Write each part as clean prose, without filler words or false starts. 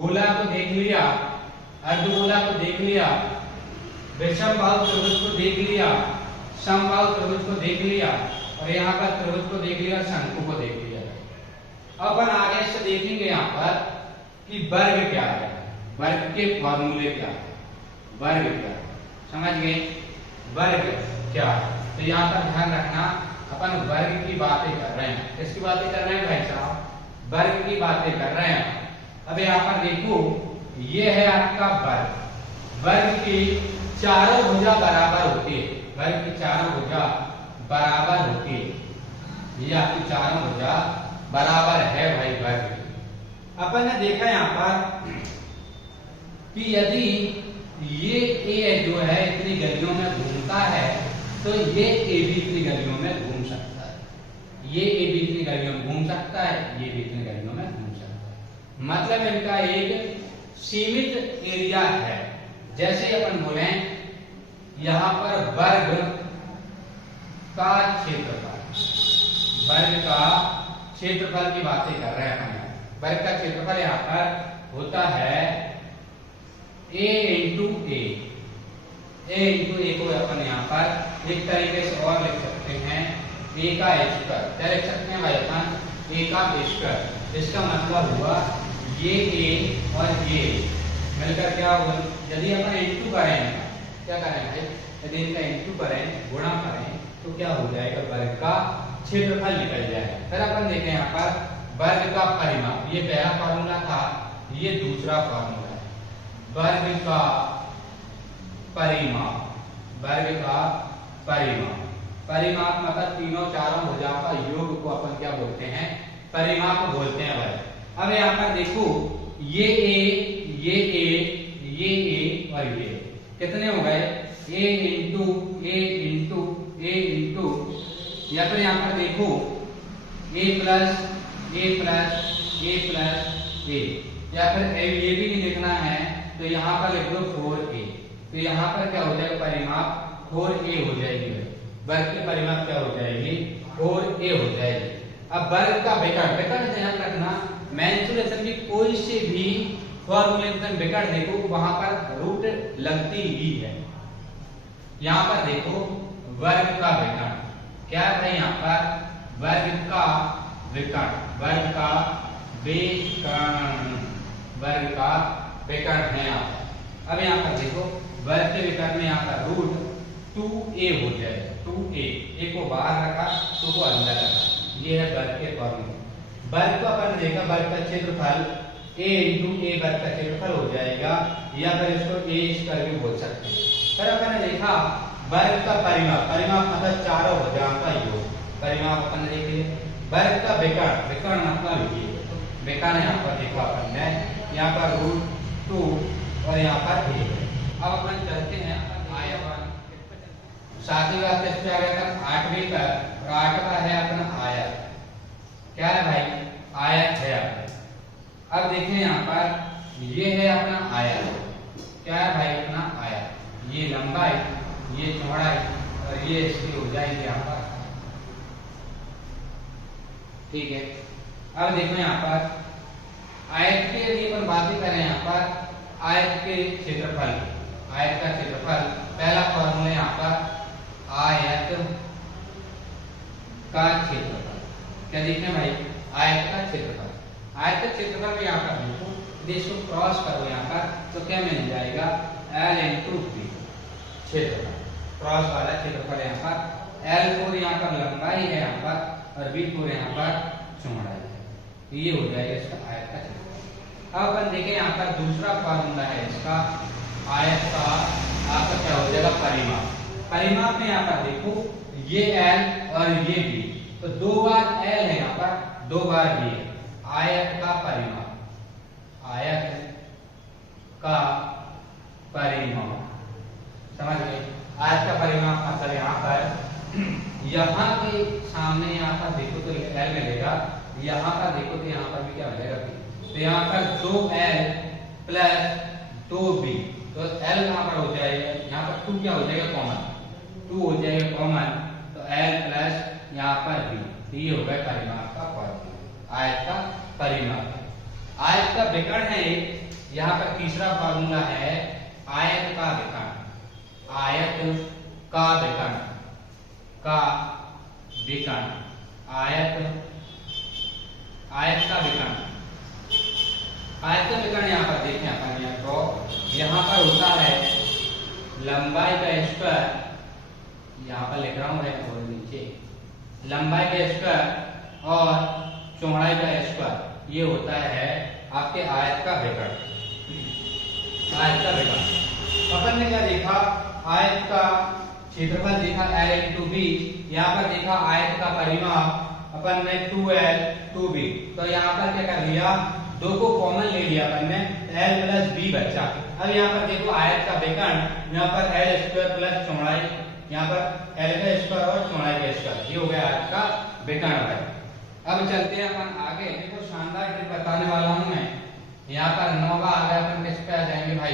गोला को देख लिया, अर्धगोला को देख लिया, विषमबाहु त्रिभुज को देख लिया, समबाहु त्रिभुज को देख लिया और यहाँ पर त्रिभुज को देख लिया, शंकु को देख लिया। अब अपन आगे से देखेंगे यहाँ पर कि वर्ग क्या है, वर्ग के फॉर्मूले क्या है, वर्ग क्या है, समझ गए? वर्ग क्या है? तो यहाँ पर ध्यान रखना, अपन वर्ग की बातें कर रहे हैं। किसकी बातें कर रहे हैं भाई साहब? वर्ग की बातें कर रहे हैं। अब यहाँ पर देखो, ये है आपका वर्ग। वर्ग की चारों भुजा बराबर होती है, वर्ग की चारों भुजा बराबर होती है। ये आपकी चारों भुजा बराबर है भाई वर्ग की। अपन ने देखा यहाँ पर कि यदि ये ए जो है इतनी गलियों में घूमता है तो ये ए भी इतनी गलियों में घूम सकता है, ये ए भी इतनी गलियों में घूम सकता है, ये भी इतनी गलियों में घूम सकता है। मतलब इनका एक सीमित एरिया है। जैसे अपन बोले यहाँ पर वर्ग का क्षेत्रफल, वर्ग का क्षेत्रफल की बातें कर रहे हैं हम। वर्ग का क्षेत्रफल यहाँ पर होता है a इंटू ए को अपन यहाँ पर एक तरीके से और लिख सकते हैं a का स्क्वायर। क्या लिख सकते हैं भाई अपन? a का स्क्वायर। इसका मतलब हुआ ये a और ये मिलकर क्या होगा? यदि अपन इंटू करें, क्या करें भाई? यदि इनका इंटू करें, गुणा करें तो क्या हो जाएगा? वर्ग का क्षेत्रफल निकल जाएगा। फिर अपन देखें यहाँ पर वर्ग का परिमाप। ये पहला फॉर्मूला था, ये दूसरा फॉर्मूला है। वर्ग का परिमाप, वर्ग का परिमाप, परिमाप मतलब तीनों चारों भुजाओं का योग को अपन क्या बोलते हैं? परिमाप बोलते हैं भाई। अब यहाँ पर देखो, ये ए, ये ए, ये ए और ये कितने हो गए? A into A into A into, या फिर यहाँ पर देखो a plus A plus A plus A, या फिर ये भी नहीं लिखना है तो यहाँ पर लिख दो 4a। तो यहाँ पर क्या हो जाएगा? परिमाप 4a हो जाएगी। वर्ग की परिमाप क्या हो जाएगी? 4a हो जाएगी। अब वर्ग का विकर्ण, विकर्ण ध्यान रखना, मेंसुरेशन की कोई से भी फॉर्मूले में विकर्ण देखो वहां पर रूट लगती ही है। यहाँ पर देखो वर्ग का विकर्ण क्या है भाई? यहाँ पर वर्ग का विकर्ण, वर्ग का विकर्ण, वर्ग का विकर्ण है यहाँ पर। अब यहाँ पर देखो वर्ग के विकर्ण में यहाँ पर रूट 2a हो जाएगा। 2a, a को बाहर रखा, 2 को अंदर रखा। ये है वर्ग के फॉर्मूले। वर्ग को अपन देखा, वर्ग का क्षेत्रफल a इंटू ए वर्ग का क्षेत्रफल हो जाएगा, या फिर इसको a स्क्वायर भी बोल सकते हैं। फिर अपन ने देखा वर्ग का परिमाप, परिमाप मतलब चारों भुजाओं का योग, परिमाप अपन देख लिया। वर्ग का विकर्ण, विकर्ण मतलब ये विकर्ण यहाँ पर देखा अपन ने, यहाँ पर रूट 2 और यहाँ पर 1। अब अपन चलते हैं आयत। सातवीं बात किस पे आ गया था? 8वीं पर। और 8वां है अपना आयत। क्या है भाई? आयत है अपना। अब देखें यहाँ पर ये है अपना आयत। क्या है भाई? अपना आयत। ये लंबाई, ये चौड़ाई और ये इसकी हो जाएगी यहाँ पर, ठीक है। अब देखो यहाँ पर आयत के यदि अपन बातें करें, यहाँ पर आयत के क्षेत्रफल, आयत का क्षेत्रफल, पहला फॉर्मूला यहाँ पर आयत का क्षेत्रफल। क्या देखना भाई? आयत का क्षेत्रफल। आयत का क्षेत्रफल में यहाँ पर देखो, यदि इसको क्रॉस करो यहाँ पर तो क्या मिल जाएगा? L इंटू बी क्षेत्रफल, क्रॉस वाला क्षेत्रफल यहाँ पर। L4 यहाँ पर लंबाई है यहाँ पर और B4 यहाँ पर चौड़ाई है। ये हो जाएगा इसका आयत का क्षेत्रफल। अब अपन देखें यहाँ पर दूसरा फॉर्मूला है इसका आयत का, आपका क्या हो जाएगा? परिमाप। परिमाप में यहाँ पर देखो ये L और ये B, तो 2 बार L है यहाँ पर, 2 बार B है। आयत का परिमाप, आयत का परिमाप, समझ गए? आयत का परिमाप मतलब यहाँ पर यहाँ के सामने यहाँ पर देखो तो L मिलेगा, यहाँ पर देखो तो यहाँ पर भी क्या मिलेगा? B। तो यहाँ पर 2L प्लस 2B, तो L कहाँ पर हो जाएगा? यहाँ पर 2 क्या हो जाएगा? कॉमन, 2 हो जाएगा कॉमन, तो L प्लस यहाँ पर B। ये हो गया परिमाप का फॉर्मूला, आयत का परिमाप। आयत का विकर्ण है यहाँ पर तीसरा फार्मूला है आयत का विकर्ण, आयत का विकर्ण, का विकर्ण, आयत का विकर्ण, आयत का विकर्ण। यहाँ पर देखें अपन यहाँ पर होता है लंबाई का स्क्वायर, यहाँ पर लिख रहा हूँ मैं और नीचे, लंबाई का स्क्वायर और चौड़ाई का स्क्वायर, ये होता है आपके आयत का विकर्ण, आयत का विकर्ण। अपन ने क्या देखा, आयत का क्षेत्रफल देखा L into B, यहाँ पर देखा आयत का परिमाप अपन ने 2L 2B, तो यहाँ पर क्या कर लिया, दो को कॉमन ले लिया अपन ने, L प्लस B बचा। अब यहाँ पर देखो आयत का विकर्ण, यहाँ पर L स्क्वायर प्लस चौड़ाई, यहाँ पर L का स्क्वायर और चौड़ाई का स्क्वायर, ये हो गया आयत का विकर्ण है। अब चलते हैं अपन आगे, देखो शानदार ट्रिक बताने वाला हूँ मैं। यहाँ पर 9 का आ गया, अपन किस पे आ जाएंगे भाई,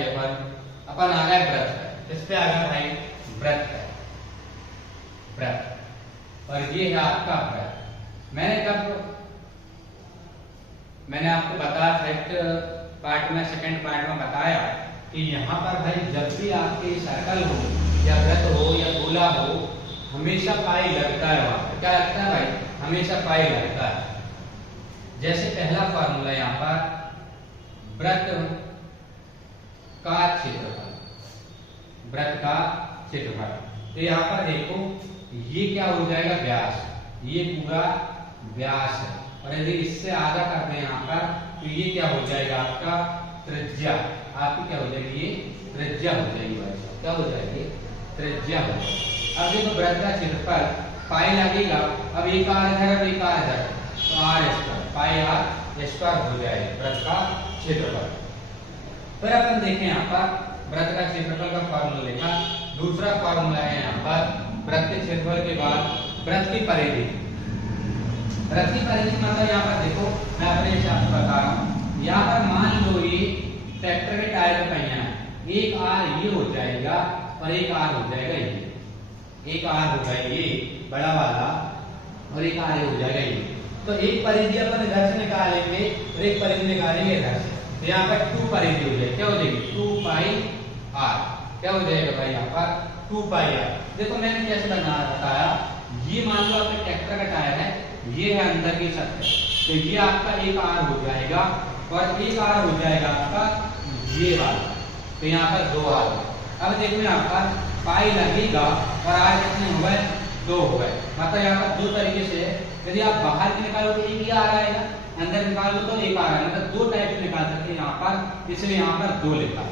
अपन आ गए वृत्त पे, किस पे आ गया भाई, वृत्त पे, वृत्त, और ये है आपका वृत्त। मैंने आपको बताया फर्स्ट पार्ट में, सेकंड पार्ट में बताया कि यहाँ पर भाई जब भी आपके सर्कल हो या वृत्त हो या गोला हो, हमेशा पाई लगता है वहां पर। क्या लगता है भाई, हमेशा पाई लगता है। जैसे पहला फार्मूला यहाँ पर वृत्त का क्षेत्रफल, वृत्त का क्षेत्रफल, तो यहाँ पर देखो ये क्या हो जाएगा, व्यास, ये पूरा व्यास है, और यदि इससे आधा कर दें यहाँ पर, तो ये क्या हो जाएगा आपका त्रिज्या, आपकी क्या हो जाएगी, ये त्रिज्या हो जाएगी भाई, क्या हो जाएगी, त्रिज्या हो जाएगी। अब देखो वृत्त का क्षेत्रफल पाई लगेगा, अब एक आर इधर और एक आर इधर, तो R square, pi R square हो जाएगा वृत्त का क्षेत्रफल। फिर अपन देखें यहाँ पर वृत्त का क्षेत्रफल का फार्मूला लिखा, दूसरा फार्मूला है यहाँ पर वृत्त के क्षेत्रफल के बाद वृत्त की परिधि। वृत्त की परिधि मतलब यहाँ पर देखो, मैं अपने हिसाब से बता रहा हूँ, यहाँ पर मान लो ये ट्रैक्टर के टायर का पहिया है, एक आर ये हो जाएगा और एक आर हो जाएगा ये, एक आर हो जाएगा ये बड़ा वाला और एक आर हो जाएगा ये। तो एक परिधि अपन इधर से निकालेंगे और एक परिधि निकालेंगे इधर से, तो यहाँ पर 2 परिधि हो जाएगी, क्या हो जाएगी 2 पाई आर, क्या हो जाएगा भाई यहाँ पर 2 पाई आर। देखो मैंने कैसे बताया, ये मान लो आपके ट्रैक्टर का टायर है, ये है अंदर की सतह, तो ये आपका एक आर हो जाएगा और एक आर हो जाएगा आपका ये वाला, तो यहाँ पर 2 आर। अब देखो यहाँ पर पाई लगेगा और आर कितने हो गए, 2 हो गए। मतलब यहाँ पर 2 तरीके से, यदि आप बाहर की निकालो तो एक ही आर आएगा, अंदर निकालो तो एक आर आएगा, मतलब 2 टाइप से निकाल सकते हैं यहाँ पर, इसलिए यहाँ पर 2 लिखा।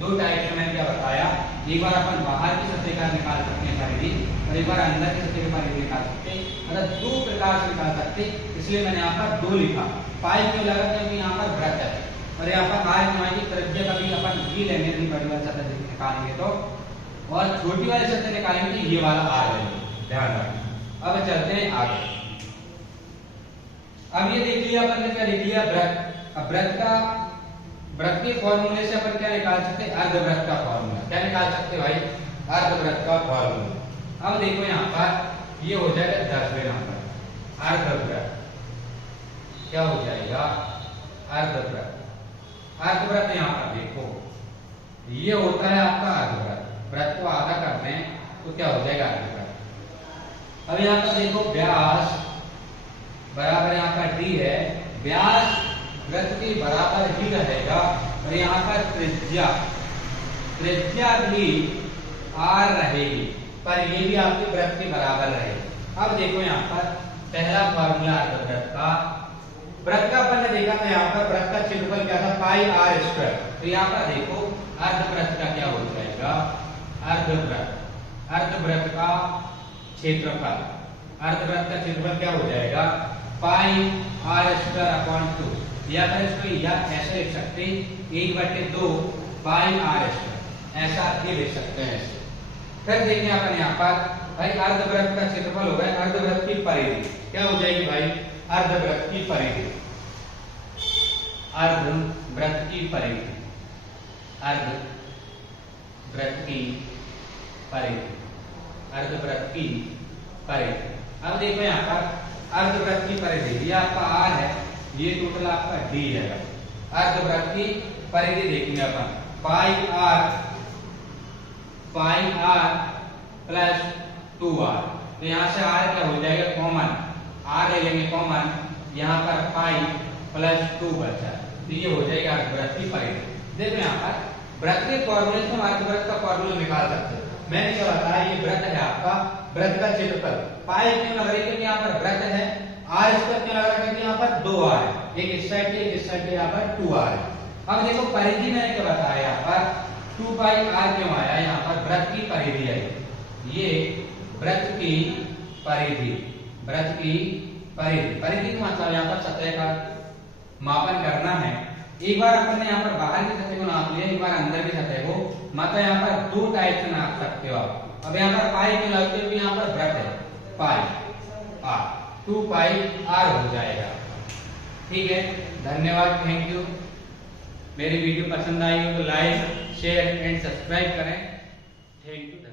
2 टाइप से मैंने क्या बताया, एक बार अपन बाहर की सतह का निकाल सकते हैं परिधि और एक बार अंदर की सतह की परिधि निकाल सकते हैं, मतलब 2 प्रकार से निकाल सकते, इसलिए मैंने यहाँ पर 2 लिखा। पाई क्यों लगा, क्योंकि यहाँ पर वृत्त है और यहाँ पर आर की त्रिज्या का भी अपन भी लेंगे, नहीं बड़ी वाली सतह निकालेंगे तो, और छोटी वाली सतह निकालेंगे तो ये वाला आर लेंगे, ध्यान रखना। अब चलते हैं आगे। अब ये देख लिया अपन ने, क्या देख लिया, वृत्त। अब वृत्त के फॉर्मूले से अपन क्या निकाल सकते हैं, अर्धवृत्त का फॉर्मूला। क्या निकाल सकते हैं भाई, अर्धवृत्त का फॉर्मूला। अब देखो यहाँ पर ये हो जाएगा 10वें नंबर, अर्धवृत्त क्या हो जाएगा, अर्धवृत्त। अर्धवृत्त यहाँ पर देखो ये होता है आपका अर्धवृत्त, वृत्त को आधा करते हैं तो क्या हो जाएगा अर्धवृत्त। अब यहाँ पर देखो व्यास बराबर यहाँ पर d है, व्यास वृत्त के बराबर ही रहेगा और यहाँ पर त्रिज्या भी r रहेगी, पर ये भी आपके वृत्त के बराबर रहेगी। अब देखो यहाँ पर पहला फॉर्मूला अर्धवृत्त का, वृत्त का अपन ने देखा था, यहाँ पर वृत्त का क्षेत्रफल क्या था, पाई आर स्क्वायर। तो यहाँ पर देखो अर्धवृत्त का क्या हो जाएगा, अर्धवृत्त का क्षेत्रफल, अर्धवृत्त का क्षेत्रफल क्या हो जाएगा, पाई आर स्क्वायर अपॉन 2, या फिर इसको या ऐसे लिख सकते हैं 1/2 पाई आर स्क्वायर, ऐसा ये लिख सकते हैं ऐसे। फिर देखिए अपन यहाँ पर भाई अर्धवृत्त का क्षेत्रफल हो गया, अर्धवृत्त की परिधि क्या हो जाएगी भाई, अर्धवृत्त की परिधि, अर्धवृत्त की परिधि, अर्धवृत्त की परिधि, अर्धवृत्त की परिधि। अब देखो यहाँ पर अर्धवृत्त की परिधि, ये आपका r है, ये टोटल आपका d है, अर्धवृत्त की परिधि देखेंगे अपन। पाई आर प्लस 2r, तो यहाँ से r क्या हो जाएगा कॉमन, r ले लेंगे कॉमन, यहाँ पर पाई प्लस 2 बचा, तो ये हो जाएगा वृत्त की परिधि। देखो यहाँ पर वृत्त के फॉर्मूले से हम अर्धवृत्त का फॉर्मूला निकाल सकते हैं। मैंने क्या बताया, ये वृत्त है आपका, वृत्त का क्षेत्रफल पाई क्यों लग रही है, क्योंकि यहाँ पर वृत्त है, r स्क्वायर क्यों लग रहा है, क्योंकि यहाँ पर 2r है, एक इस साइड के एक इस साइड के, यहाँ पर 2r है। अब देखो परिधि मैंने क्या बताया, यहाँ पर 2 पाई r क्यों आया, यहाँ पर वृत्त की परिधि आई, ये वृत्त की परिधि, वृत्त की परिधि, परिधि का मतलब यहाँ पर सतह का मापन करना है। एक बार अपन ने यहाँ पर बाहर की सतह को नाप लिया, एक बार अंदर की सतह को, मतलब यहाँ पर दो टाइप से नाप सकते हो आप। अब यहाँ पर पाई क्यों लगती है, यहाँ पर वृत्त है, पाई आर, 2 पाई आर हो जाएगा। ठीक है, धन्यवाद, थैंक यू। मेरी वीडियो पसंद आई हो तो लाइक शेयर एंड सब्सक्राइब करें। Thank you.